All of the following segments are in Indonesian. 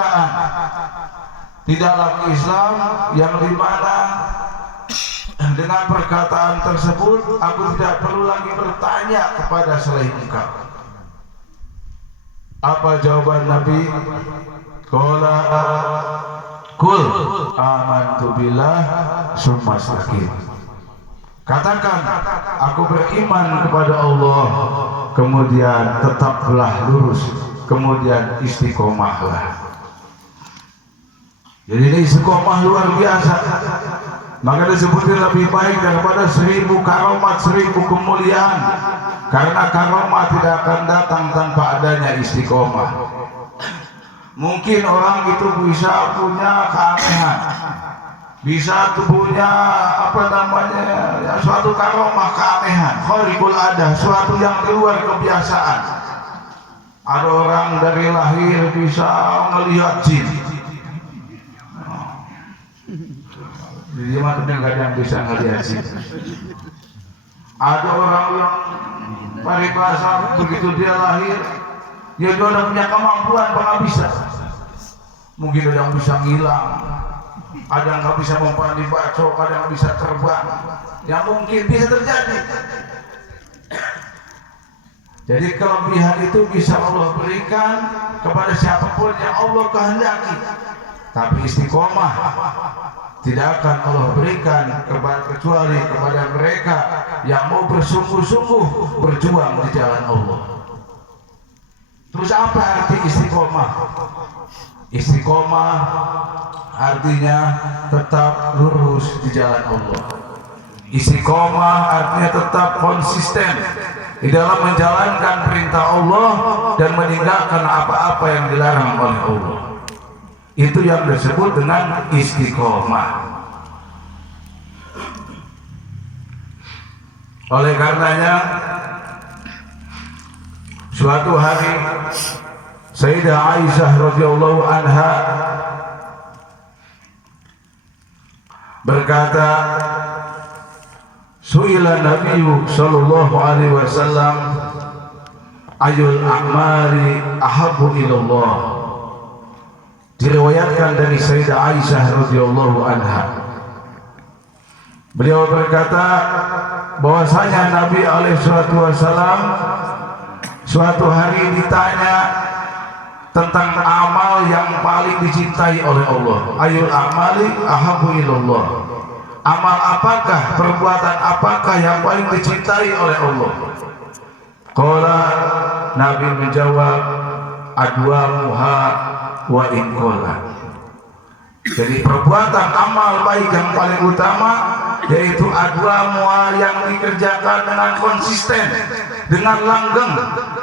permintaan. Tidaklah Islam yang dimana dengan perkataan tersebut aku tidak perlu lagi bertanya kepada selain engkau. Apa jawaban Nabi? Qala kul amantu billah summa istaqim. Katakan, aku beriman kepada Allah, kemudian tetaplah lurus, kemudian istiqomahlah. Jadi ini istiqomah luar biasa. Maka disebutkan lebih baik daripada 1000 karomat, 1000 kemuliaan. Karena karomat tidak akan datang tanpa adanya istiqomah. Mungkin orang itu bisa punya keanehan, bisa punya ya, suatu karomah keanehan, khariqul ada, suatu yang keluar kebiasaan. Ada orang dari lahir bisa melihat jin. Jadi maksudnya nggak ada yang bisa melihat jin. Ada orang yang paribasa begitu dia lahir, dia sudah punya kemampuan pengabisa. Mungkin ada yang bisa ngilang, ada yang nggak bisa mempandi bacok, ada yang bisa terbang. Yang mungkin bisa terjadi. Jadi kelebihan itu bisa Allah berikan kepada siapapun yang Allah kehendaki. Tapi istiqomah tidak akan Allah berikan kecuali kepada mereka yang mau bersungguh-sungguh berjuang di jalan Allah. Terus apa arti istiqomah? Istiqomah artinya tetap lurus di jalan Allah. Istiqomah artinya tetap konsisten di dalam menjalankan perintah Allah dan meninggalkan apa-apa yang dilarang oleh Allah. Itu yang disebut dengan istiqomah. Oleh karenanya suatu hari Sayyidah Aisyah radhiyallahu anha berkata, Su'ila Nabi sallallahu alaihi wasallam ayul a'mali ahabbu ilallah. Diriwayatkan dari Sayyidah Aisyah radhiyallahu anha. Beliau berkata bahwasanya Nabi alaihi wasallam suatu hari ditanya tentang amal yang paling dicintai oleh Allah. Ayul amali ahabbu ilallah. Amal apakah, perbuatan apakah yang paling dicintai oleh Allah? Qala, Nabi menjawab, adwamuha wa in qala. Jadi perbuatan amal baik yang paling utama yaitu adwamuha, yang dikerjakan dengan konsisten, dengan langgeng.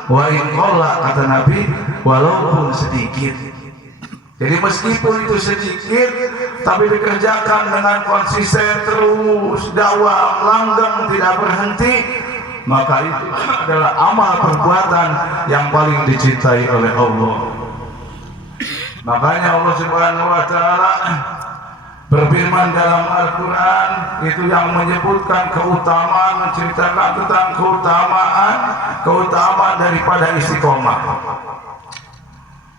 Wa in qala, kata Nabi, walaupun sedikit. Jadi meskipun itu sedikit, tapi dikerjakan dengan konsisten terus, dakwah langgeng, tidak berhenti, maka itu adalah amal perbuatan yang paling dicintai oleh Allah. Makanya Allah Subhanahu wa taala berfirman dalam Al-Quran, itu yang menyebutkan keutamaan, menceritakan tentang keutamaan daripada istiqomah.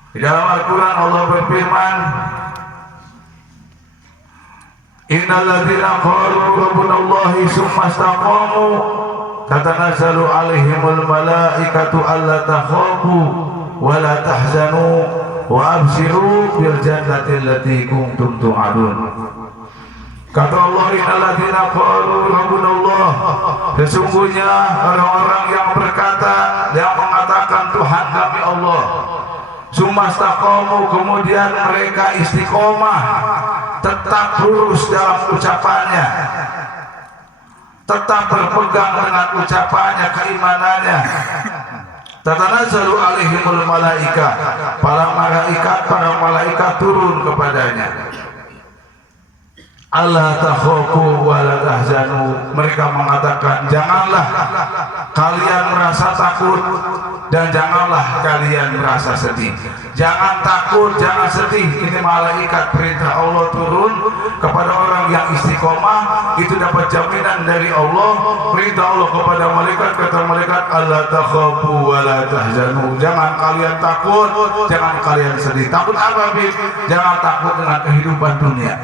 Di dalam Al-Quran Allah berfirman, innal ladzina qalu rabbunallahi tsumma istaqamu tatanazzalu alaihimul malaikatu alla takhafu wa la tahzanu wa abshiru bil jannati allati kuntum tu'adun. Kata Allah, innal ladzina qalu rabbunallah, sesungguhnya orang-orang yang berkata, yang mengatakan Tuhan kami Allah, sumastaqamu, kemudian mereka istiqomah, tetap lurus dalam ucapannya, tetap berpegang dengan ucapannya, keimanannya. Tatanazzalu alaihimul malaika, para malaikat turun kepadanya. Allah takhafu wa la tahzanu. Mereka mengatakan, janganlah kalian merasa takut dan janganlah kalian merasa sedih. Jangan takut, jangan sedih. Ini malaikat perintah Allah turun kepada orang yang istiqomah, itu dapat jaminan dari Allah. Perintah Allah kepada malaikat, kata malaikat, Allah takhafu wa la tahzanu. Jangan kalian takut, jangan kalian sedih. Takut apa, Bib? Jangan takut dengan kehidupan dunia.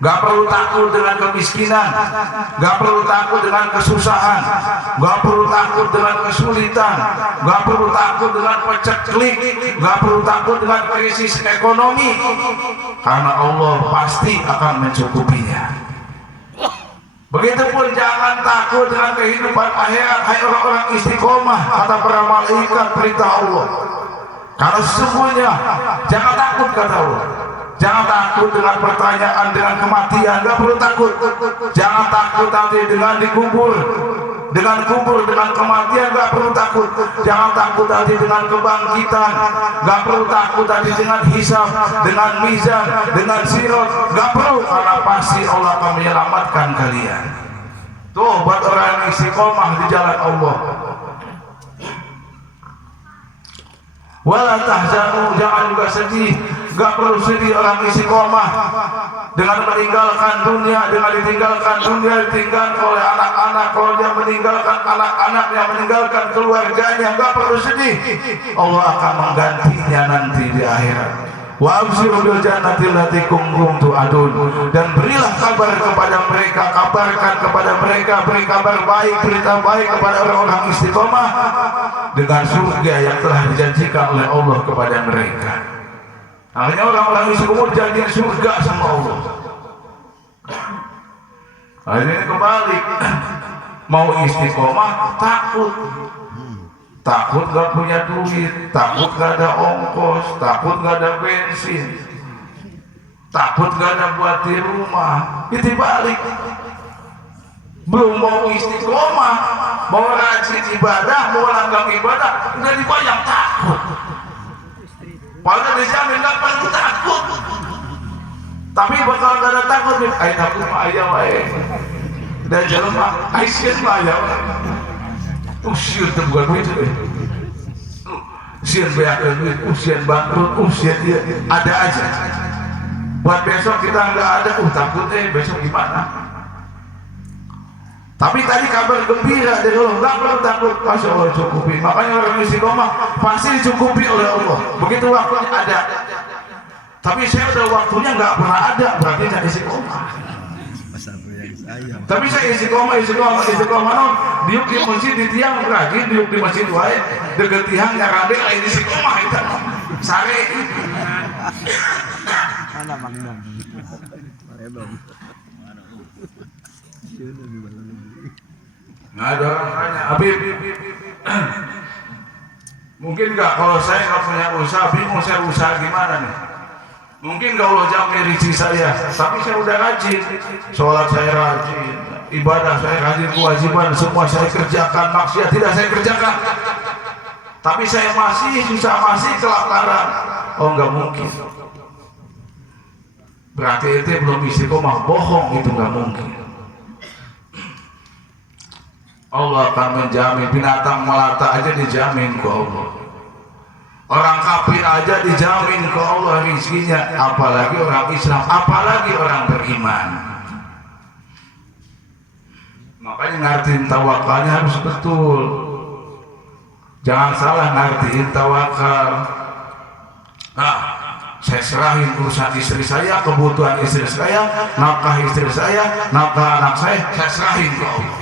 Gak perlu takut dengan kemiskinan, gak perlu takut dengan kesusahan, gak perlu takut dengan kesulitan, gak perlu takut dengan peceklik, gak perlu takut dengan krisis ekonomi, karena Allah pasti akan mencukupinya. Begitupun jangan takut dengan kehidupan akhirat, hai orang-orang istiqomah, kata para malaikat perintah Allah. Karena sesungguhnya jangan takut, kata Allah. Jangan takut dengan pertanyaan, dengan kematian, gak perlu takut. Jangan takut nanti dengan dikubur, dengan kubur, dengan kematian, gak perlu takut. Jangan takut nanti dengan kebangkitan, gak perlu takut nanti dengan hisab, dengan mizan, dengan sirat, gak perlu, karena pasti Allah akan menyelamatkan kalian. Tuh buat orang yang istiqomah di jalan Allah. Wala tahzanu, jangan juga sedih. Gak perlu sedih orang istiqomah dengan meninggalkan dunia, dengan ditinggalkan dunia, ditinggalkan oleh anak-anak. Kalau dia meninggalkan anak-anaknya, meninggalkan keluarganya, gak perlu sedih. Allah akan menggantinya nanti di akhirat. Wa abshiru bil jannati allati kuntum tu'adun. Dan berilah kabar kepada mereka, kabarkan kepada mereka, beri kabar baik, berita baik kepada orang-orang istiqomah dengan surga yang telah dijanjikan oleh Allah kepada mereka. Akhirnya orang-orang istiqomah janjian surga sama Allah. Akhirnya kembali, mau istiqomah takut. Takut gak punya duit, takut gak ada ongkos, takut gak ada bensin, takut gak ada buat di rumah. Itu balik, belum mau istiqomah, mau rajin ibadah, mau langgang ibadah, udah dibayang takut. Padahal dijamin gak perlu takut, tapi bakal gak ada takut nih. Ay takut mah ayam wae, dan jalan mah aisyah mah ayam. Usian itu bukan duit itu, usian banyak duit, usian bangkrut, usian dia ada aja. Buat besok kita nggak ada, takut besok gimana? Tapi tadi kabar gembira dari Allah, nggak perlu takut, Masya Allah cukupi. Makanya orang istiqomah pasti dicukupi oleh Allah. Begitu waktunya ada. Tapi saya udah waktunya nggak pernah ada, berarti nggak istiqomah. Tapi saya istiqomah non diuk di masjid di tiang rajin, diuk di masjid wae deket tiang nyarade lain istiqomah itu sare. Mana mangdong. Nah, ada orang tanya, Habib, mungkin nggak kalau saya nggak punya usaha, bingung saya usaha gimana nih? Mungkin gak Allah jamin rezeki saya, tapi saya udah rajin, sholat saya rajin, ibadah saya rajin, kewajiban semua saya kerjakan, maksiat tidak saya kerjakan, tapi saya masih susah, masih kelaparan. Oh nggak mungkin, berarti itu belum istiqomah, bohong, itu nggak mungkin. Allah akan menjamin, binatang melata aja dijamin ke Allah. Orang kafir aja dijamin ke Allah rizkinya, apalagi orang Islam, apalagi orang beriman. Makanya ngertiin tawakalnya harus betul. Jangan salah ngertiin tawakal. Nah, saya serahin urusan istri saya, kebutuhan istri saya, nafkah istri saya, nafkah anak saya serahin ke Allah.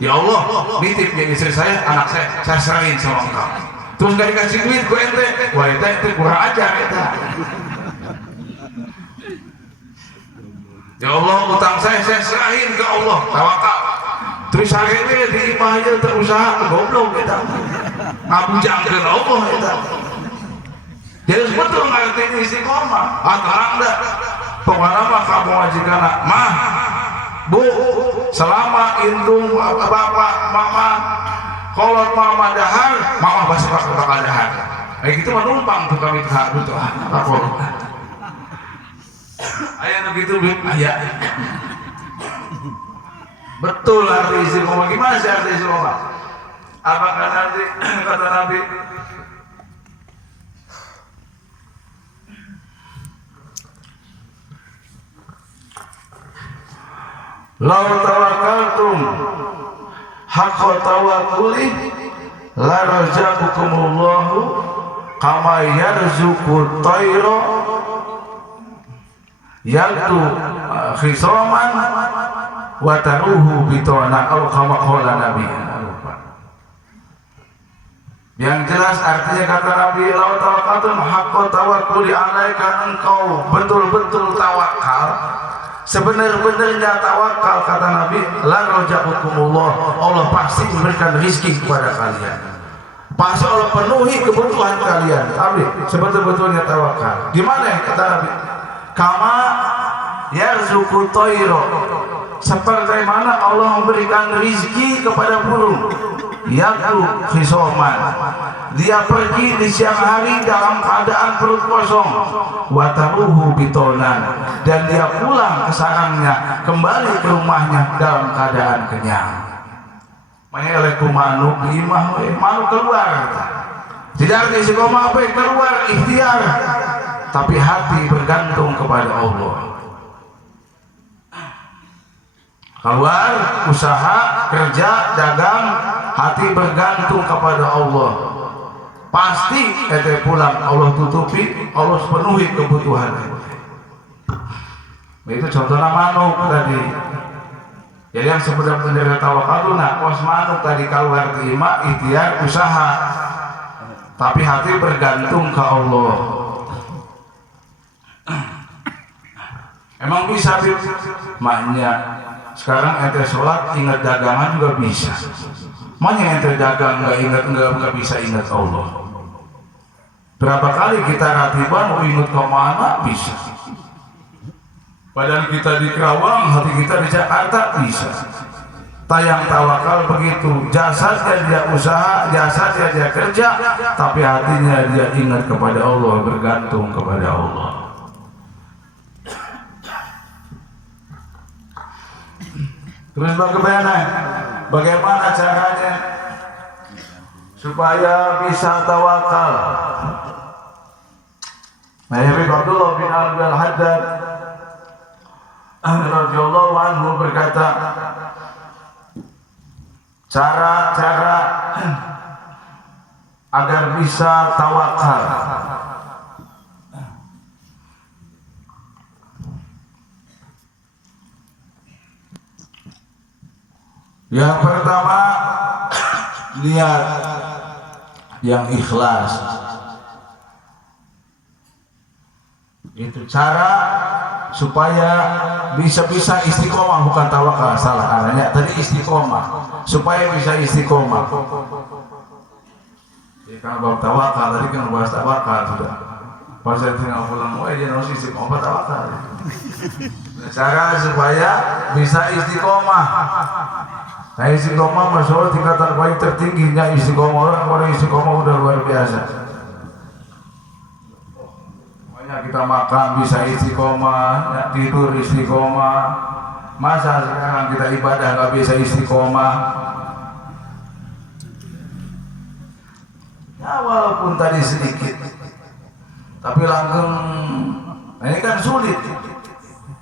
Ya Allah, nitip ya istri saya, anak saya serahin sama Engkau. Terus gak dikasih duit ke ente, wah ente kurang ajar ente. Ya Allah, utang saya serahin ke Allah, tawakal. Terus hari ini di imah aja terusaha, goblok kita ngabujangkeun Allah kita. Jadi betul ngerti istiqomah, terang dah. Pokoknya mah kamu wajikan, mah, bu, selama indung bapak, mama, kalau mama dahar, mama pasti bakal dahar. Kayak gitu menumpang tuh kami tahar tuh, apa? Ayah begitu. begitu ayat. Betul arti istiqomah. Gimana sih arti istiqomah? Apakah nanti kata Nabi lau tawakkaltum haqqa tawakkuli la razaqakumullahu kama yarzuqut tayra yaitu khisaman wa taruhu bitona au kama qala Nabi. Yang jelas artinya kata Nabi, lau tawakkaltum haqqa tawakkuli, alaika engkau betul-betul tawakal, sebenar-benarnya tawakal, kata Nabi, la razaqakumullah, Allah pasti memberikan rezeki kepada kalian, pasti Allah penuhi kebutuhan kalian. Tapi sebetul-betulnya tawakal. Gimana kata Nabi? Kama yarzuqut tayra, seperti mana Allah memberikan rezeki kepada burung. Yaitu khisoman, dia pergi di siang hari dalam keadaan perut kosong, wataruhu bitonan, dan dia pulang ke sarangnya, kembali ke rumahnya dalam keadaan kenyang. Mengelek manuk di imah, manuk keluar, tidak istiqomah apa keluar ikhtiar, tapi hati bergantung kepada Allah. Keluar usaha, kerja, dagang, hati bergantung kepada Allah. Pasti ete pulang Allah tutupi, Allah penuhi kebutuhan. Itu contohnya manuk tadi. Jadi yang sebenarnya tawakaluna, pos manuk tadi keluar terima, ikhtiar, usaha, tapi hati bergantung ke Allah. Emang bisa maknya sekarang ente sholat ingat dagangan juga bisa. Makanya ente dagang nggak bisa ingat Allah. Berapa kali kita ratiban mau ingat kemana bisa. Padahal kita di Kerawang, hati kita di Jakarta bisa. Tayang tawakal begitu, jasadnya dia usaha, jasadnya dia kerja, tapi hatinya dia ingat kepada Allah, bergantung kepada Allah. Terus bagaimana caranya supaya bisa tawakal? Nabi Abdullah bin Al-Haddad radhiyallahu anhu berkata, cara-cara agar bisa tawakal. Yang pertama, niat yang ikhlas. Itu cara supaya bisa istiqomah, bukan tawakal, salah arahnya. Tadi istiqomah, supaya bisa istiqomah. Ya, kan bab tawakal tadi kan bahas tawakal sudah. Pas saya tinggal pulang, dia harus istiqomah tawakal. Cara supaya bisa istiqomah. Nah, istiqomah masalah tingkatan paling tertingginya istiqomah, orang istiqomah udah luar biasa. Makanya kita makan bisa istiqomah, tidur istiqomah. Masa sekarang kita ibadah nggak bisa istiqomah? Ya walaupun tadi sedikit, tapi langgeng. Nah, ini kan sulit.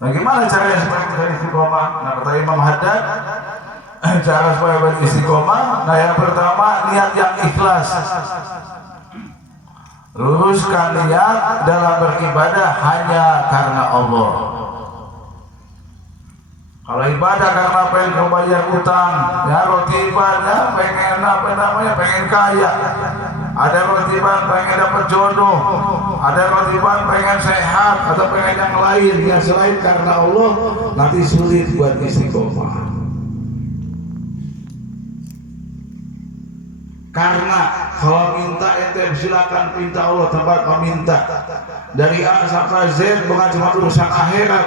Bagaimana caranya supaya kita istiqomah? Nah, kata Imam Haddad, cara supaya beristiqomah, nah yang pertama niat yang ikhlas. Luruskan niat dalam beribadah hanya karena Allah. Kalau ibadah karena pengen kebayar utang, ya rotiban, ya pengen apa namanya, pengen kaya. Ada rotiban pengen dapat jodoh, ada rotiban pengen sehat atau pengen yang lain yang selain karena Allah, nanti sulit buat istiqomah. Karena kalau minta ente silakan minta Allah tempat meminta dari A sampai Z, bukan cuma urusan akhirat.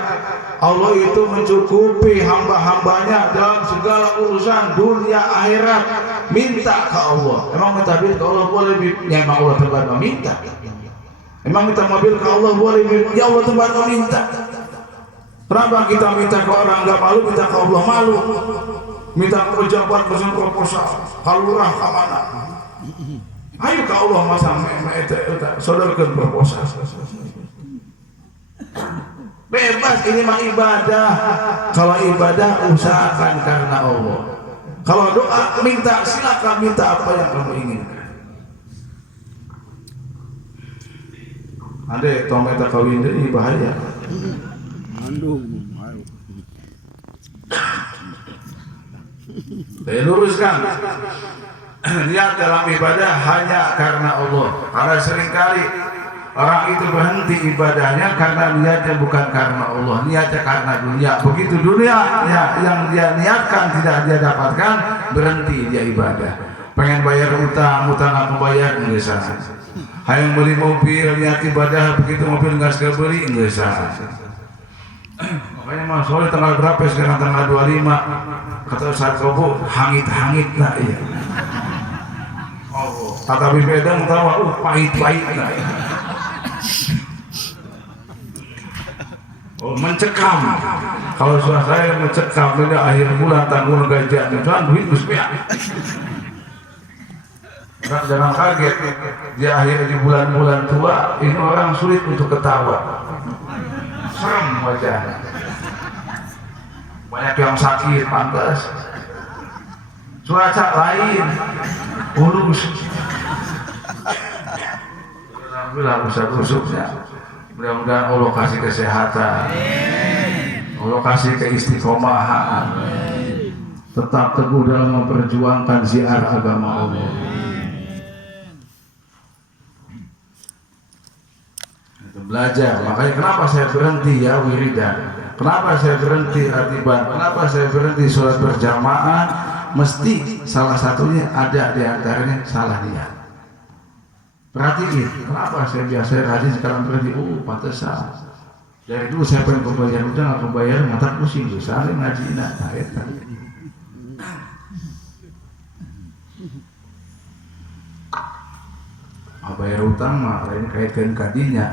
Allah itu mencukupi hamba-hambanya dalam segala urusan dunia akhirat. Minta ke Allah. Emang minta bil ke Allah boleh? Ya emang Allah tempat meminta. Emang minta mobil ke Allah boleh? Ya Allah tempat meminta. Kenapa kita minta ke orang nggak malu, minta ke Allah malu? Minta ke pejabat mesin proposal, kalurah ke mana? Ayo ke Allah masa sodorkan proposal. Bebas, ini mah ibadah. Kalau ibadah usahakan karena Allah. Kalau doa minta, silakan minta apa yang kamu inginkan. Ade tometa kawin ini bahaya. Saya luruskan. Niat dalam ibadah hanya karena Allah. Karena seringkali orang itu berhenti ibadahnya karena niatnya bukan karena Allah, niatnya karena dunia. Begitu dunia yang dia niatkan tidak dia dapatkan, berhenti dia ibadah. Pengen bayar utang aku bayar enggak sah. Hayang beli mobil niat ibadah, begitu mobil enggak sekali beli enggak sah. Makanya mas, soalnya tanggal berapa sekarang, tanggal 25 kata Ustaz Kobo, hangit-hangit lah ya. Oh, kata bibedang tahu, pahit-pahit lah ya. Oh, mencekam. Kalau sudah saya mencekam, ini akhir bulan tanggung gajian itu duit musbih. Jangan kaget, di akhir di bulan-bulan tua ini orang sulit untuk ketawa. Serem wajahnya. Banyak yang sakit, pantas. Cuaca lain, urus. Alhamdulillah usah-usuknya. Mudah-mudahan Allah kasih kesehatan, Allah kasih keistiqomahan, tetap teguh dalam memperjuangkan syiar agama Allah. Belajar, makanya kenapa saya berhenti ya wiridan, kenapa saya berhenti ratiban, kenapa saya berhenti sholat berjamaah, mesti salah satunya ada di antaranya salah niat. Perhatiin, kenapa saya biasa rajin sekarang berhenti, pantesan dari dulu saya pengen kebayar udah nggak kebayar mata pusing tuh, saya ngaji nah itu. Bayar utang mah lain kaitkan kadinya.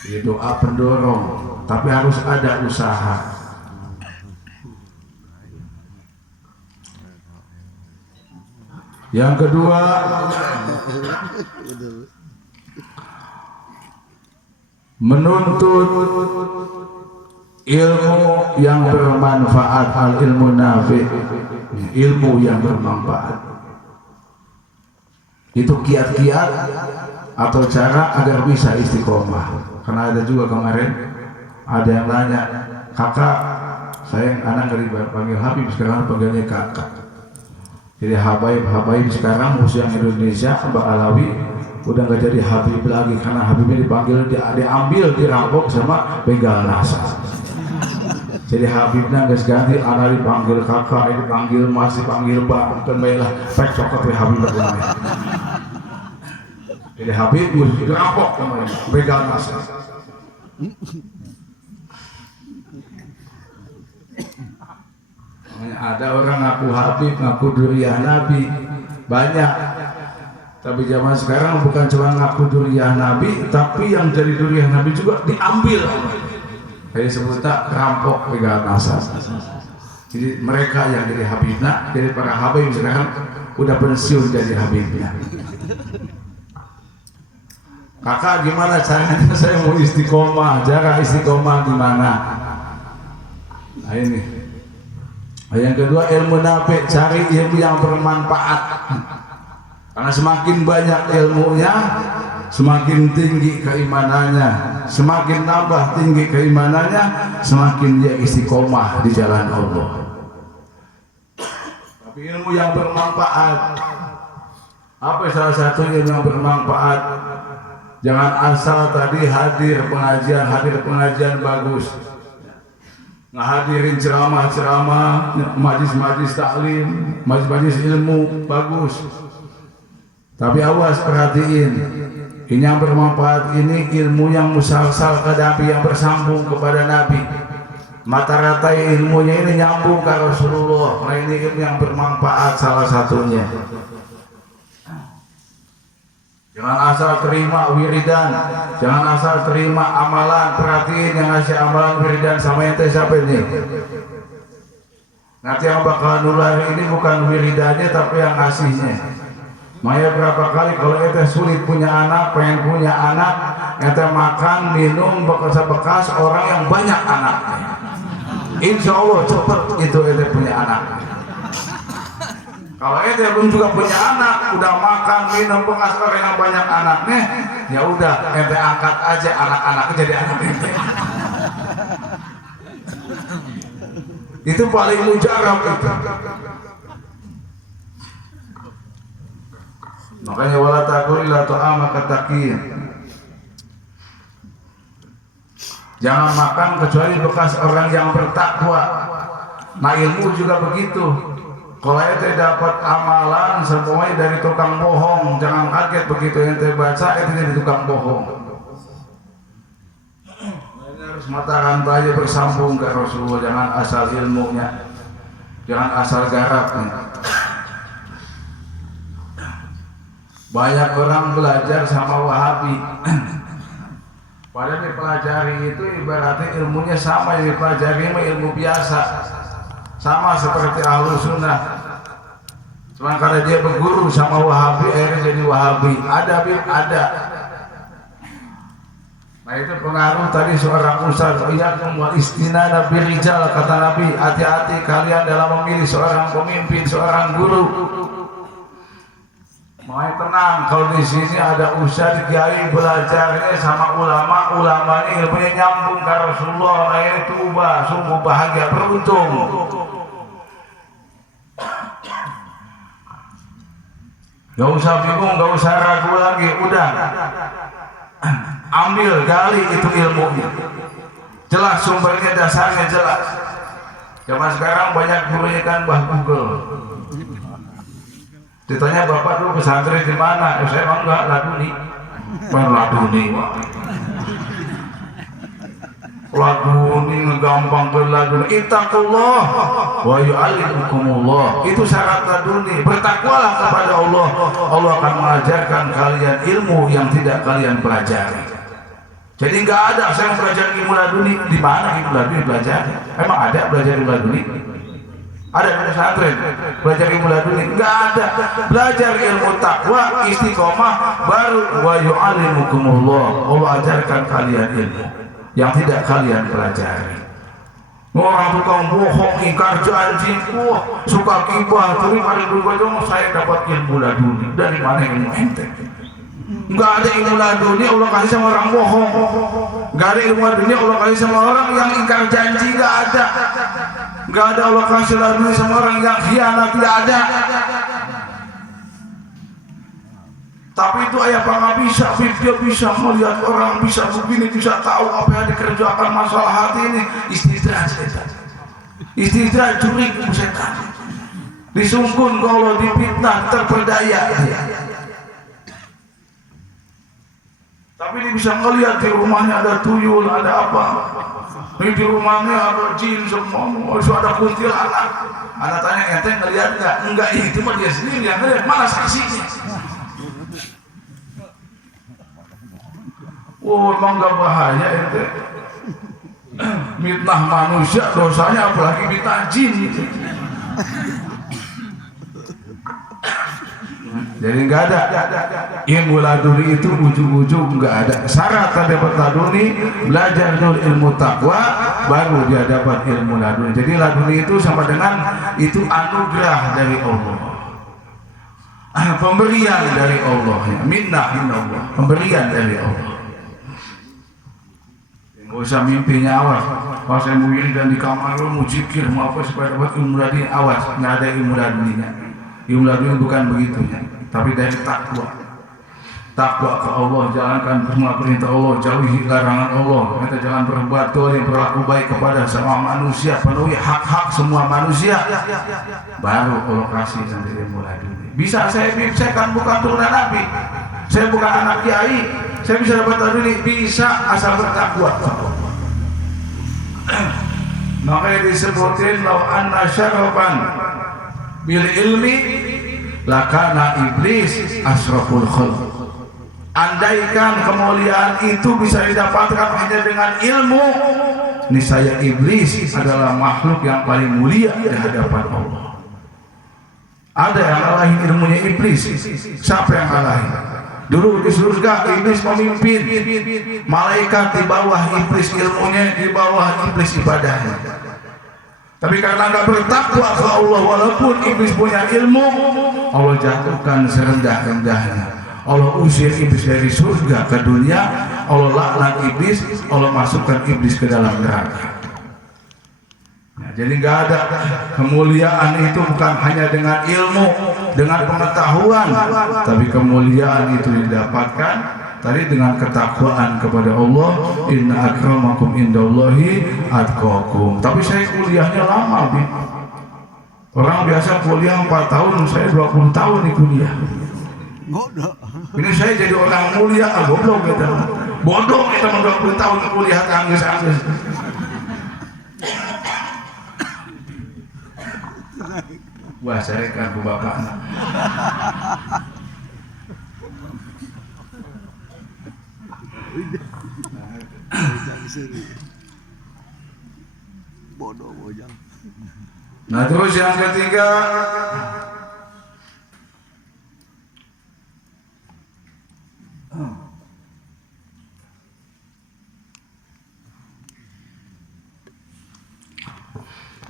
Ini doa pendorong, tapi harus ada usaha. Yang kedua, menuntut ilmu yang bermanfaat, al ilmu nafi, ilmu yang bermanfaat. Itu kiat-kiat atau cara agar bisa istiqomah. Karena ada juga kemarin ada yang nanya, kakak, saya anak ngeri panggil Habib, sekarang panggilnya kakak. Jadi Habaib sekarang musuh yang Indonesia Mbak Alawi udah nggak jadi Habib lagi karena Habibnya dipanggil, diambil, dirampok sama begal NASA. Jadi Habibnya nggak ganti, anak dipanggil kakak, ini dipanggil mas, dipanggil bang, kan baiklah pek cokot ya Habib lagi. Jadi Habib dirampok kemarin, begal NASA. Ada orang ngaku Habib, ngaku duriah Nabi, banyak. Tapi zaman sekarang bukan cuma ngaku duriah Nabi, tapi yang jadi duriah Nabi juga diambil. Jadi sebutnya rampok begal NASA. Jadi mereka yang jadi Habibnya, jadi para Habib sekarang udah pensiun jadi Habibnya. Kakak gimana caranya saya mau istiqomah? Cara istiqomah gimana? Nah ini. Yang kedua ilmu nafi, cari ilmu yang bermanfaat. Karena semakin banyak ilmunya, semakin tinggi keimanannya, semakin nambah tinggi keimanannya, semakin dia istiqomah di jalan Allah. Tapi ilmu yang bermanfaat, apa salah satu ilmu yang bermanfaat? Jangan asal tadi hadir pengajian bagus, ngahadirin ceramah-ceramah, majlis-majlis taklim, majlis-majlis ilmu bagus. Tapi awas, perhatiin, ini yang bermanfaat, ini ilmu yang musalsal ke Nabi, yang bersambung kepada Nabi. Mata rantai ilmunya ini nyambung ke Rasulullah. Nah ini ilmu yang bermanfaat salah satunya. Jangan asal terima wiridan, jangan asal terima amalan. Perhatiin yang ngasih amalan wiridan sama ente siapa ini? Nanti yang bakal nular ini bukan wiridannya tapi yang ngasihnya. Makanya berapa kali kalau ente sulit punya anak, pengen punya anak, ente makan, minum bekas-bekas orang yang banyak anaknya. Insya Allah cepat itu ente punya anak. Kalau ente belum juga punya anak, udah makan, minum bekas orang yang banyak anaknya, ya udah ente angkat aja anak-anaknya jadi anak ente. Itu paling mujarab itu. Makanya wala taqul illa ta'ama kataqiyin. Jangan makan kecuali bekas orang yang bertakwa. Nah ilmu juga begitu. Kalau ente dapat amalan semuanya dari tukang bohong, jangan kaget begitu ente baca itu jadi tukang bohong. Ini harus mata rantai bersambung ke Rasulullah, jangan asal ilmunya, jangan asal garapnya. Banyak orang belajar sama Wahabi. Padahal dipelajari itu ibaratnya ilmunya sama, yang dipelajari ilmu biasa, sama seperti Ahlus Sunnah. Cuma karena dia berguru sama Wahabi, akhirnya jadi Wahabi. Ada. Nah itu pengaruh tadi seorang ustaz, iyakum wal istinana birijal, kata Nabi, hati-hati kalian dalam memilih seorang pemimpin, seorang guru. Makanya tenang, kalau di sini ada ustaz kiai belajarnya sama ulama ini ilmunya nyambung ke Rasulullah. Nah ini tuba, sungguh bahagia, beruntung. Gak usah bingung, gak usah ragu lagi, udah ambil, gali itu ilmunya, jelas sumbernya, dasarnya jelas. Zaman sekarang banyak gurunya kan bah Google. Ditanya bapak dulu pesantren di mana? Saya emang enggak Laduni. Laduni ngegampang ke Laduni. Ittaqullah wa yu'allimukumullah. Itu syarat Laduni. Bertakwalah kepada Allah. Allah akan mengajarkan kalian ilmu yang tidak kalian pelajari. Jadi enggak ada saya belajar ilmu Laduni. Di mana ilmu Laduni belajar? Emang ada belajar ilmu Laduni? Ada di pesantren belajar ilmu laduni? Enggak ada. Belajar ilmu takwa, istiqomah, baru wa yu'allimukumullah. Allah ajarkan kalian ilmu yang tidak kalian pelajari. Orang tukang bohong, ingkar janji, suka gibah, tapi ada dulu saya dapat ilmu laduni. Dari mana ilmu ente? Enggak ada ilmu laduni Allah kasih sama orang bohong. Enggak ada ilmu laduni Allah kasih sama orang yang ingkar janji, enggak ada. Enggak ada Allah kasih laduni sama orang yang khianat, tidak ada. Tapi itu ayah Pak bisa, dia bisa melihat orang, bisa begini, bisa tahu apa yang dikerjakan masalah hati ini. Istidraj setan, istidraj jurik setan, disungkun kalau dipitnah, terperdaya dia. Tapi dia bisa melihat di rumahnya ada tuyul, ada apa. Di rumahnya ada jin semua, ada kuntilanak. Anak tanya, ente ngelihat nggak? Enggak, itu mah dia sendiri yang ngelihat. Mana saksinya? Oh, emang nggak bahaya ente? Mitnah manusia dosanya, apalagi mitnah jin. Jadi nggak ada ilmu laduni itu ujung-ujung nggak ada. Syarat dapat laduni belajar dulu ilmu takwa, baru dia dapat ilmu laduni. Jadi laduni itu sama dengan itu anugerah dari Allah, pemberian dari Allah, minnah minallah, pemberian dari Allah. Nggak usah mimpinya, awas. Kalau saya mau dan di kamar mau zikir mau apa supaya dapat ilmu laduni, awas, nggak ada ilmu laduninya. Ilmu laduni bukan begitunya, tapi dari takwa ke Allah, jalankan semua perintah Allah, jauhi larangan Allah. Kita jangan berbuat dolim, berlaku baik kepada semua manusia, penuhi hak-hak semua manusia, baru Allah kasih nanti ilmu laduni. Bisa saya kan bukan turunan Nabi, saya bukan anak kiai, saya bisa dapat laduni, bisa asal bertakwa. Makanya disebutin law anna syaraban bil ilmi lakana iblis asraful khalq. andaikan kemuliaan itu bisa didapatkan hanya dengan ilmu, niscaya iblis adalah makhluk yang paling mulia di hadapan Allah. Ada yang ngalahin ilmunya iblis? Siapa yang ngalahin? Dulu di surga iblis memimpin, malaikat di bawah iblis ilmunya, di bawah iblis ibadahnya. Tapi karena nggak bertakwa ke Allah, walaupun iblis punya ilmu, Allah jatuhkan serendah-rendahnya. Allah usir iblis dari surga ke dunia, Allah laknat iblis, Allah masukkan iblis ke dalam neraka. Nah, jadi nggak ada kemuliaan itu bukan hanya dengan ilmu, dengan pengetahuan, tapi kemuliaan itu didapatkan tadi dengan ketakwaan kepada Allah. Inna akramakum indallahi atqakum. Tapi saya kuliahnya lama, Bi. Orang biasa kuliah 4 tahun, saya 20 tahun di kuliah. Ini saya jadi orang mulia, goblok kita. Bodoh kita 20 tahun kuliah tangis-tangis. Wah, saya kan bu bapak. Bodoh bojang. Nah, terus yang ketiga,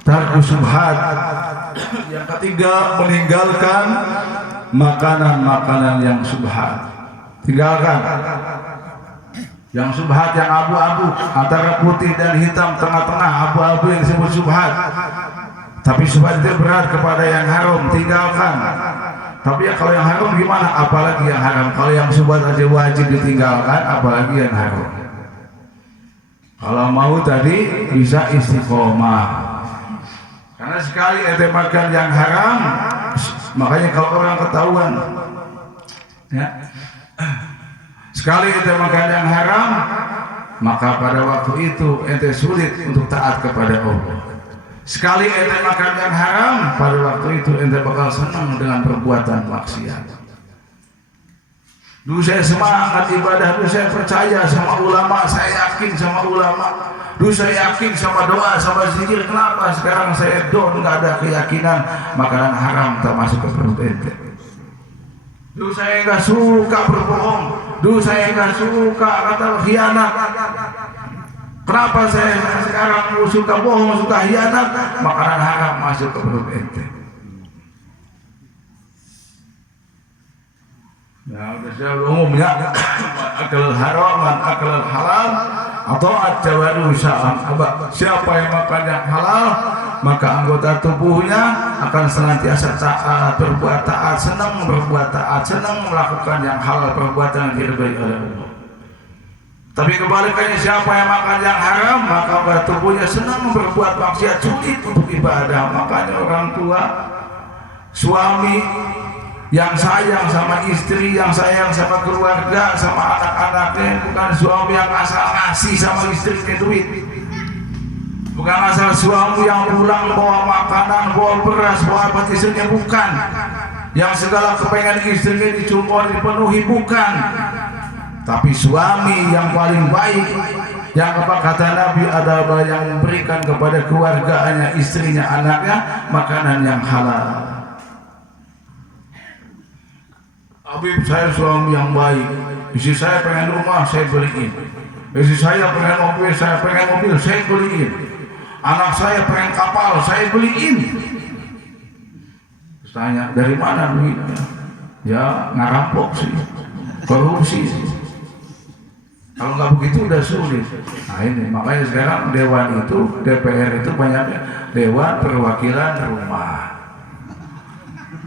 tarku subhat. Yang ketiga, meninggalkan makanan-makanan yang subhat. Tinggalkan yang subhat, yang abu-abu, antara putih dan hitam, tengah-tengah abu-abu yang disebut subhat. Tapi subhat itu berat kepada yang haram, tinggalkan. Tapi ya kalau yang haram gimana? Apalagi yang haram. Kalau yang subhat aja wajib ditinggalkan, apalagi yang haram. Kalau mau tadi bisa istiqomah. Karena sekali ente makan yang haram, makanya kalau orang ketahuan, ya, sekali ente makan yang haram, maka pada waktu itu ente sulit untuk taat kepada Allah. Sekali ente makan yang haram, pada waktu itu ente bakal senang dengan perbuatan maksiat. Dulu saya semangat ibadah, dulu saya percaya sama ulama, saya yakin sama ulama, dulu saya yakin sama doa, sama zikir. Kenapa sekarang saya down, nggak ada keyakinan, makanan haram termasuk ke perut ente. Dulu saya nggak suka berbohong, dulu saya nggak suka kata khianat. Kenapa saya sekarang suka bohong, suka khianat? Makanan haram masuk ke perut ente. Ya, sudah umumnya akal haram dan akal halal atau ajawadu sya'an. Siapa yang makan yang halal, maka anggota tubuhnya akan senantiasa taat, berbuat taat, senang berbuat taat, senang melakukan yang halal, perbuatan yang diridhai oleh Allah. Tapi kebalikannya, siapa yang makan yang haram, maka anggota tubuhnya senang berbuat maksiat, sulit untuk ibadah. Makanya orang tua, suami yang sayang sama istri, yang sayang sama keluarga, sama anak-anaknya, bukan suami yang asal ngasih sama istrinya duit, bukan asal suami yang pulang bawa makanan, bawa beras, bawa apa istrinya, bukan yang segala kepengen istrinya dicumpur dipenuhi, bukan. Tapi suami yang paling baik, yang apa kata Nabi, adalah yang memberikan kepada keluarganya, istrinya, anaknya makanan yang halal. Habib, saya suami yang baik. Istri saya pengen rumah, saya beliin. Istri saya pengen mobil, saya beliin. Anak saya pengen kapal, saya beliin. Terus tanya, dari mana duitnya? Ya ngerampok sih, korupsi sih. Kalau nggak begitu udah sulit. Nah ini makanya sekarang dewan itu, DPR itu banyaknya Dewan Perwakilan Rumah.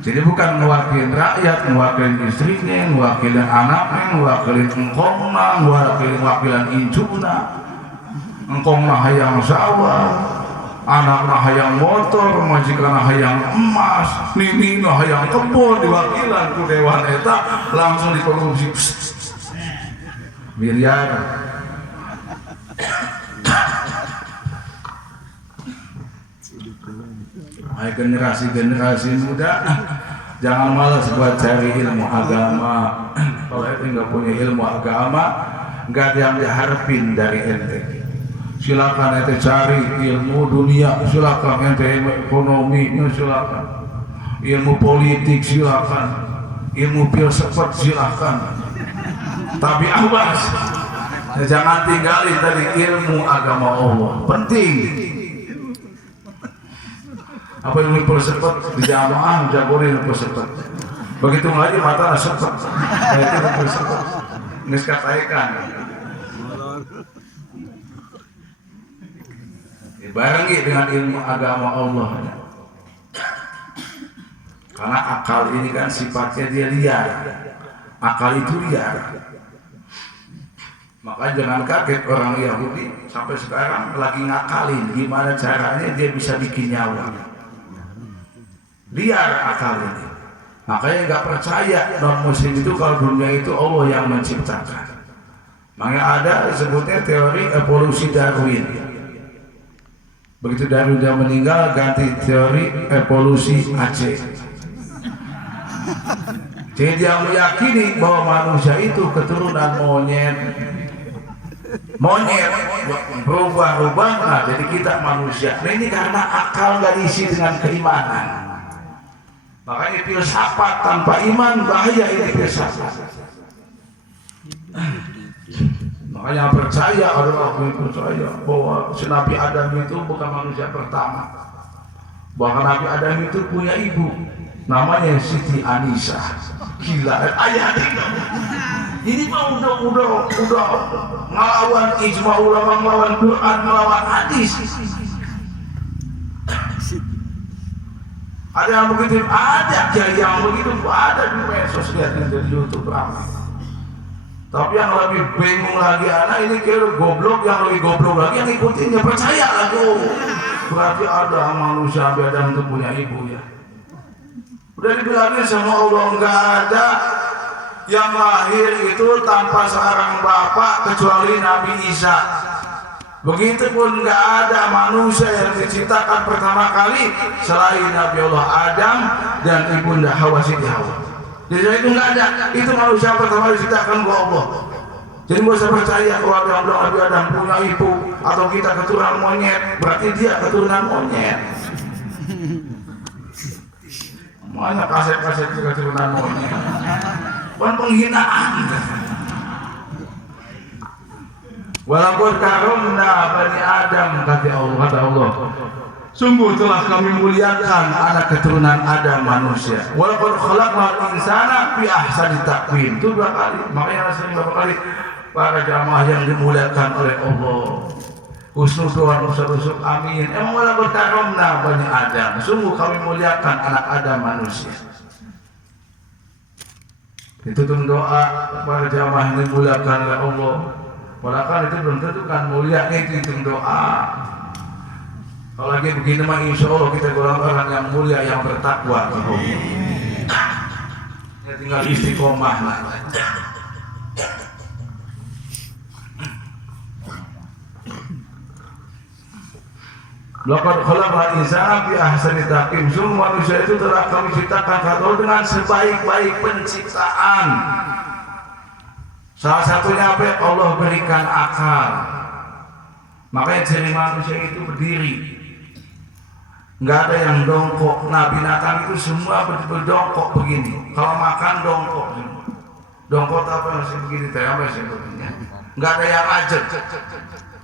Jadi bukan mewakili rakyat, mewakili istrinya, mewakili anaknya, mewakili engkongna, mewakili wakilan incuna. Engkongna hayang sawah, anakna hayang motor, majikana hayang emas, ninina hayang kebun, diwakilan ku dewan eta langsung dikorupsi miliar. Hai generasi muda, jangan malas buat cari ilmu agama. Kalau itu tapi nggak punya ilmu agama, nggak ada yang diharapin dari ente. Silakan ente cari ilmu dunia, silakan ente ilmu ekonomi, silakan ilmu politik, silakan ilmu filsafat, silakan. Tapi awas, jangan tinggalin tadi ilmu agama Allah, penting. Apa ilmu filsafat di jamaah jagoin filsafat. Begitu ngaji mata nasabah, itu filsafat. Nggak kataikan. Barengi dengan ilmu agama Allah. Karena akal ini kan sifatnya dia liar. Akal itu liar. Maka jangan kaget orang Yahudi sampai sekarang lagi ngakalin gimana caranya dia bisa bikin nyawa. Liar akal ini. Makanya nggak percaya non muslim itu kalau dunia itu Allah yang menciptakan. Makanya ada disebutnya teori evolusi Darwin. Begitu Darwin dia meninggal ganti teori evolusi Aceh. Jadi dia meyakini bahwa manusia itu keturunan monyet berubah-ubah. Nah, jadi kita manusia. Nah, ini karena akal nggak diisi dengan keimanan. Makanya filsafat tanpa iman bahaya ini filsafat. Makanya percaya adalah percaya bahwa si Nabi Adam itu bukan manusia pertama. Bahkan Nabi Adam itu punya ibu namanya Siti Anisa. Gila, ayah itu. Ini mah udah ngelawan ijma ulama, ngelawan Quran, ngelawan hadis. Ada yang begitu, ada yang begitu, ada di medsos, lihat di YouTube ramai. Tapi yang lebih bingung lagi anak ini kira goblok, yang lebih goblok lagi yang ikutinnya percaya lagi. Berarti ada manusia Adam itu punya ibu ya. Udah dibilangin sama Allah nggak ada yang lahir itu tanpa seorang bapak kecuali Nabi Isa. Begitupun nggak ada manusia yang diciptakan pertama kali selain Nabi Allah Adam dan ibunda Hawa Siti Hawa. Jadi itu nggak ada, itu manusia pertama diciptakan oleh Allah. Jadi nggak usah percaya kalau ada yang bilang Nabi Adam punya ibu atau kita keturunan monyet, berarti dia keturunan monyet. Mana kaset-kaset itu keturunan monyet? Bukan penghinaan. Walaupun karomna Bani Adam kata Allah, sungguh telah kami muliakan anak keturunan Adam manusia. Walaupun khalaqnal insana fi ahsani taqwim. Itu 2 kali. Makanya sering berapa kali para jamaah yang dimuliakan oleh Allah. Husnudon usuk amin. Emang walaupun karomna Bani Adam, sungguh kami muliakan anak Adam manusia. Itu doa para jamaah yang dimuliakan oleh Allah. Walaupun itu belum tentu kan mulia, itu doa. Kalau lagi begini mah insya Allah kita golongan orang yang mulia yang bertakwa. Ya tinggal istiqomah lah. Laqad khalaqnal insana fi ahsani taqwim. Semua manusia itu telah kami ciptakan dengan sebaik-baik penciptaan. Salah satunya apa? Allah berikan akal. Makanya ciri manusia itu berdiri. Nggak ada yang dongkok. Nah, binatang itu semua berdongkok begini. Kalau makan dongkok. Dongkok apa masih begini? Apa sih begini? Nggak ada yang ajak.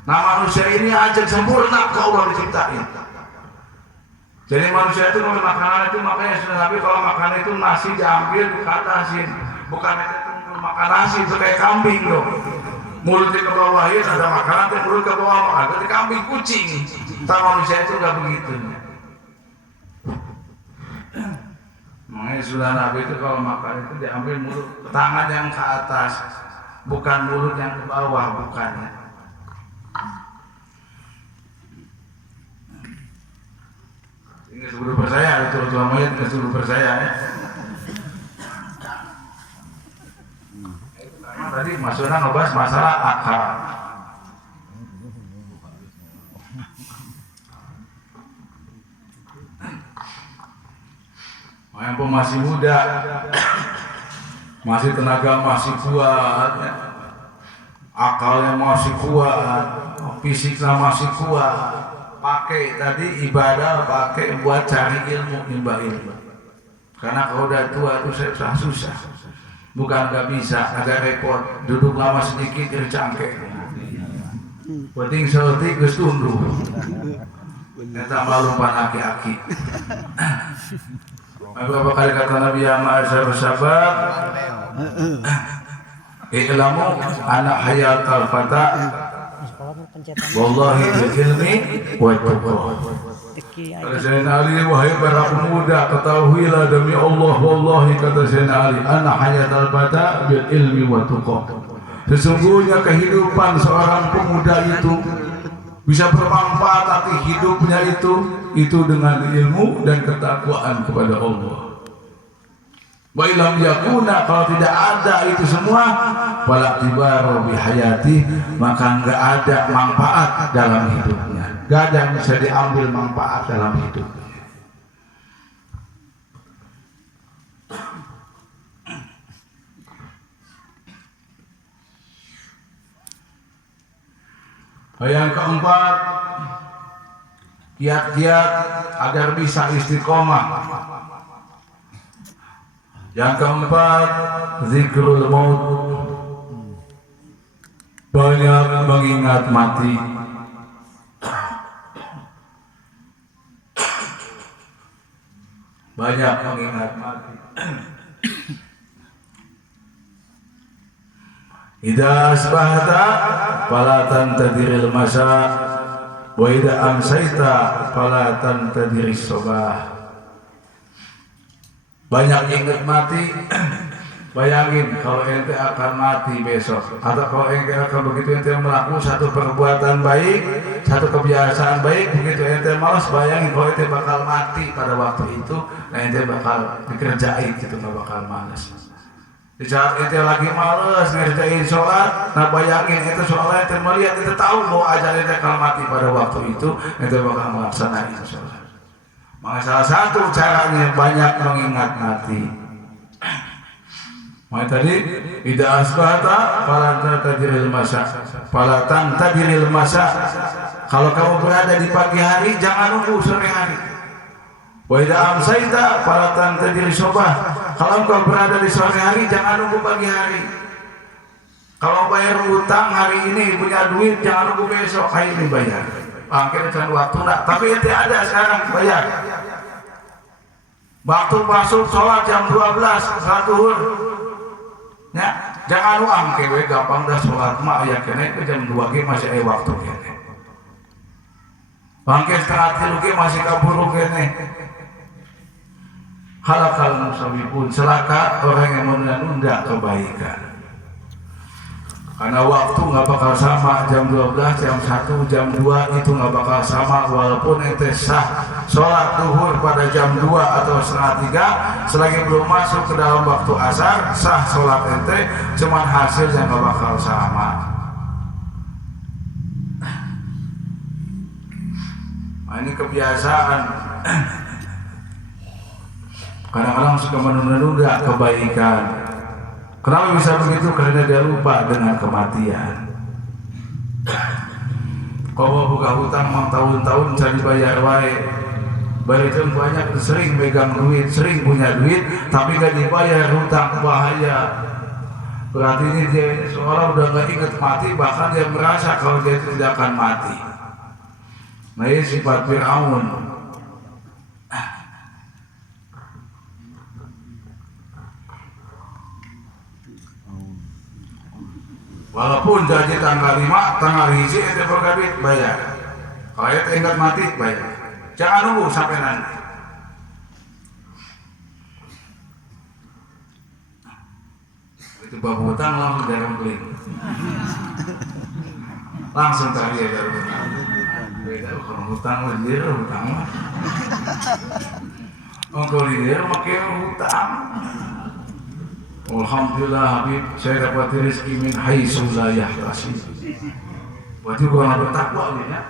Nah, manusia ini ajak sempurna ke Allah diciptain. Jadi manusia itu kalau makanan itu makanya Nabi kalau makan itu nasi diambil dikatasin, bukan itu makan nasi itu kayak kambing loh. Mulutnya ke bawah ya ada makanan, mulut ke bawah makan. Jadi kambing kucing. Tapi manusia itu nggak begitu. Makanya sudah Nabi itu kalau makan itu diambil mulut tangan yang ke atas, bukan mulut yang ke bawah, bukannya. Ini sebelum percaya, itu utamanya tidak sebelum percaya ya. Tadi Mas Yona ngebahas masalah akal. Yang masih muda masih tenaga masih kuat, ya. Akalnya masih kuat, fisiknya masih kuat, pakai tadi ibadah, pakai buat cari ilmu, nimba ilmu. Karena kalau udah tua itu susah, bukan nggak bisa, agak repot, duduk lama sedikit tercangkeh. Penting seperti geus tunduh. Eta malu pan aki-aki. Beberapa kali kata Nabi Muhammad sahabat, "Ilamu anak hayat al-fata wallahi bil ilmi wa taqwa." Kata Sayyidina Ali, wahai para pemuda, ketahuilah demi Allah, wallahi kata Sayyidina Ali, anak hayat al-fata bil ilmi wa taqwa. Sesungguhnya kehidupan seorang pemuda itu bisa bermanfaat, tapi hidupnya itu dengan ilmu dan ketakwaan kepada Allah. Wa ilam yakuna, kalau tidak ada itu semua, fala tibaru bihayati, maka enggak ada manfaat dalam hidupnya. Enggak ada yang bisa diambil manfaat dalam hidupnya. Yang keempat, kiat-kiat agar bisa istiqomah. Yang keempat, zikrul maut, banyak mengingat mati. Banyak mengingat mati. Idza asbahta fala tantadiril masa wa idza amsayta fala tantadiris sabah. Banyak ingat mati. Bayangin kalau ente akan mati besok, atau kalau ente akan begitu ente melakukan satu perbuatan baik, satu kebiasaan baik, begitu ente malas, bayangin kalau ente bakal mati pada waktu itu, nah ente bakal dikerjain gitu, nggak bakal malas. Di saat ente lagi males ngerjain sholat, nah bayangin ente sholat, ente melihat, ente tahu bahwa ajal ente akan mati pada waktu itu, ente bakal melaksanakan sholat. Maka salah satu caranya banyak mengingat mati. Maka tadi idza asbahta fala tantadiril masa, fala tantadiril masa. Kalau kamu berada di pagi hari, jangan nunggu sore hari. Wa idza amsayta fala tantadiril sabah. Kalau kau berada di sore hari, jangan nunggu pagi hari. Kalau bayar utang hari ini punya duit, jangan nunggu besok hari ini bayar. Akhirnya jangan waktu nak, tapi ente ada sekarang bayar. Waktu masuk sholat jam 12 salat zuhur. Ya, jangan uang kewe gampang dah sholat mak ya kene ke jam 2 ge masih ada waktu kene. Bangke setengah 3 ge masih kabur kene. Halakal musawibun, celaka orang yang menunda kebaikan. Karena waktu nggak bakal sama, jam 12, jam 1, jam 2 itu nggak bakal sama, walaupun ente sah sholat zuhur pada jam 2 atau setengah 3, selagi belum masuk ke dalam waktu asar, sah sholat ente, cuman hasilnya nggak bakal sama. Nah, ini kebiasaan. Kadang-kadang suka menunda-nunda kebaikan. Kenapa bisa begitu? Karena dia lupa dengan kematian. Kalau buka hutang mang tahun-tahun cari bayar wae. Bayar itu banyak, sering megang duit, sering punya duit, tapi gak dibayar hutang, bahaya. Berarti ini dia seorang udah gak ingat mati, bahkan dia merasa kalau dia tidak akan mati. Nah ini sifat Fir'aun. Walaupun janji tanggal 5, tanggal hiji ente berkabit bayar. Kalau ente ingat mati bayar. Jangan nunggu sampai nanti. Itu bab hutang langsung dari beli. Langsung tadi ya dari hutang. Beda kalau hutang liar hutang mah. Kalau liar makai hutang. Alhamdulillah Habib, saya dapat rezeki min haitsu la yahtasib. Berarti orang bertakwa ya.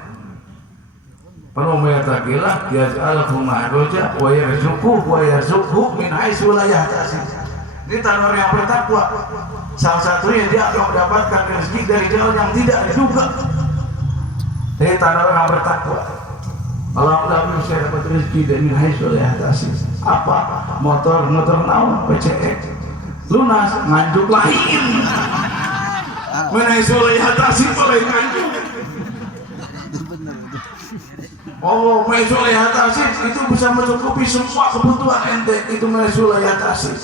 Kalau meyatakillah yaj'alhu mahraja wa yarzuquhu min haitsu la yahtasib. Ini tanda orang yang bertakwa. Salah satunya dia akan mendapatkan rezeki dari jalan yang tidak diduga. Ini tanda orang yang bertakwa. Alhamdulillah saya dapat rezeki dari haitsu la yahtasib. Apa? Motor naon PCX. Lunas nganjuk lain. Min haitsu la yahtasib lain nganjuk. Oh, min haitsu la yahtasib itu bisa mencukupi semua kebutuhan ente, itu min haitsu la yahtasib.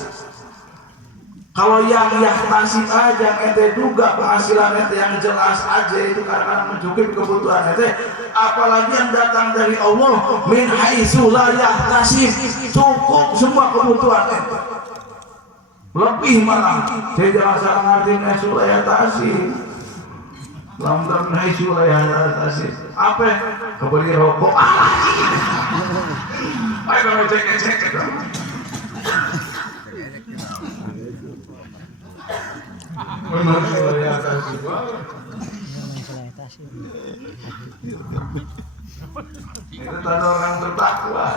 Kalau yang yahtasib aja ente duga penghasilan ente yang jelas aja itu karena mencukupi kebutuhan ente, apalagi yang datang dari Allah min haitsu la yahtasib, cukup semua kebutuhan ente. Lebih malah. Jadi jangan salah ngerti min haitsu la yahtasib. Lamun min haitsu la yahtasib. Apa? Kebeli rokok. Ayo kalau cek itu. Itu tanda orang bertakwa.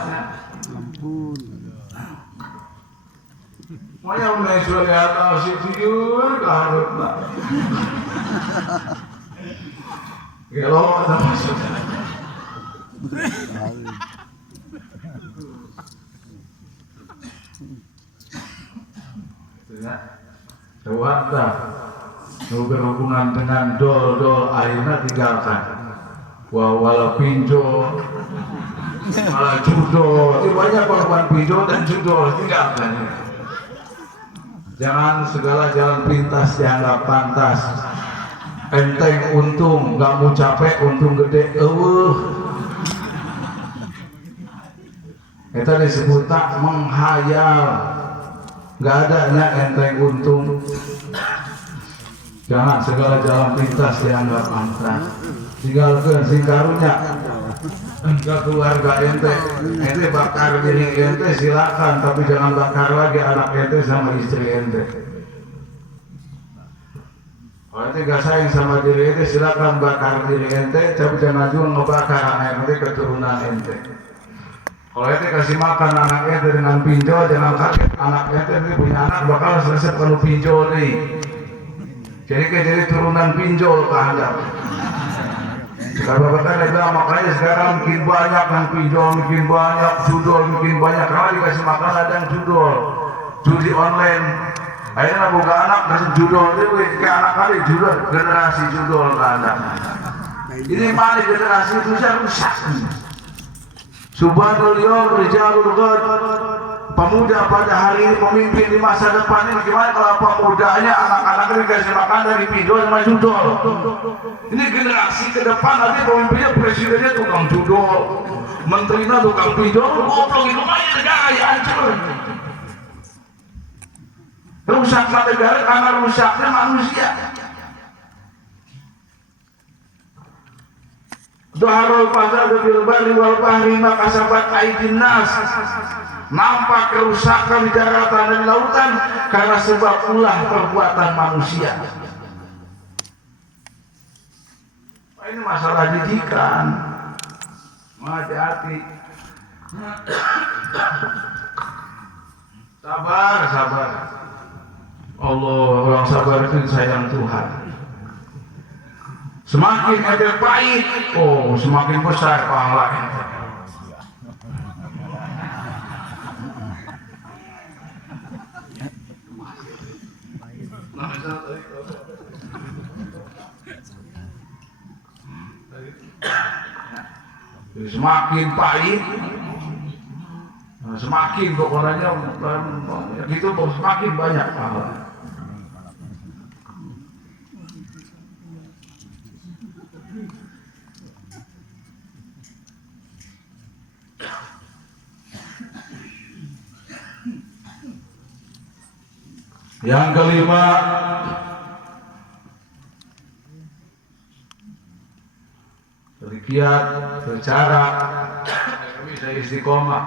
Monya mulai suara atas tidur karut lah. Gelo ada maksudnya. Tewata berhubungan dengan dol akhirnya tinggalkan. Wala pinjol, malah judol. Itu banyak korban pinjol dan judol, tinggalkan. Jangan segala jalan pintas dianggap pantas. Enteng untung, nggak mau capek untung gede. Itu disebut tak menghayal. Nggak adanya enteng untung. Jangan segala jalan pintas dianggap pantas. Tinggalkan sing karunya. Enggak keluarga ente bakar diri ente silakan, tapi jangan bakar lagi anak ente sama istri ente. Kalau ente gak sayang sama diri ente silakan bakar diri ente, tapi jangan juga ngebakar anak ente keturunan ente. Kalau ente kasih makan anak ente dengan pinjol, jangan kaget anak ente ini punya anak bakal selesai penuh pinjol nih. Jadi turunan pinjol ke anda. Kalau kita bilang makanya sekarang makin banyak yang pinjol, makin banyak judol, makin banyak. Kalau dikasih makan ada yang judol, judi online. Akhirnya buka anak kasih judol, itu ke anak kali judol, generasi judol ke anak. Ini mana generasi itu saya rusak. Subhanallah, rijalul ghad. Pemuda pada hari ini pemimpin di masa depan ini gimana kalau pemudanya anak-anak ini dikasih makan dari pinjol sama judol. Ini generasi ke depan nanti pemimpinnya presidennya tukang judol, menterinya tukang pinjol, goblok itu banyak negara ya hancur. Rusaknya negara karena rusaknya manusia. Dhaharul fasad fil barri wal bahri ma kasabat aydin nas. Nampak kerusakan di daratan dan lautan karena sebab ulah perbuatan manusia. Ini masalah didikan. Hati-hati. Sabar. Allah, orang sabar itu sayang Tuhan. Semakin ente pahit, semakin besar pahala ente. Jadi semakin pahit, semakin pokoknya gitu, semakin banyak pahala. Yang kelima, bergiat, bercara, bisa istiqomah.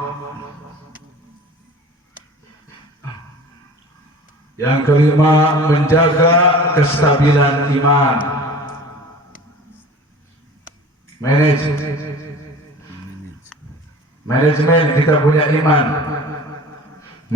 Yang kelima, menjaga kestabilan iman. Manajemen kita punya iman.